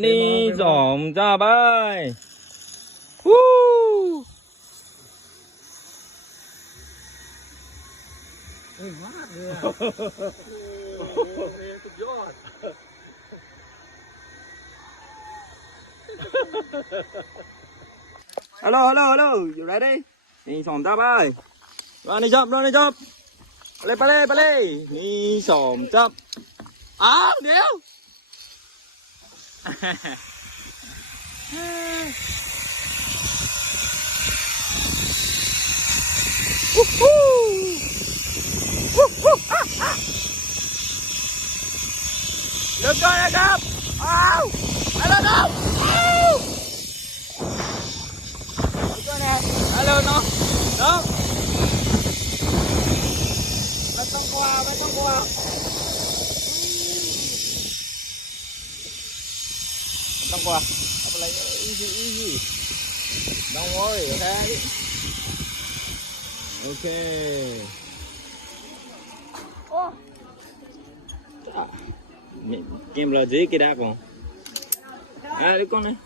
วันนี้สองจ้าบายวู้เฮ้ยมากเลยอ่ะสุดยอดฮัลโหลฮัลโหลฮัลโหลอยู่ไหนดินี่สองจ้าบายรอในจับไปเลยนี่สองจับอ้าวเดี๋ยวเดี๋ยวก่อนนะครับอ้าวไปแล้วน้องอ้าวเดี๋ยวก่อนนะฮัลโหลน้องไม่ต้องกลัวไม่ต้องกลัวอะไร easy don't worry okay game là dễ cái đá con à đi con này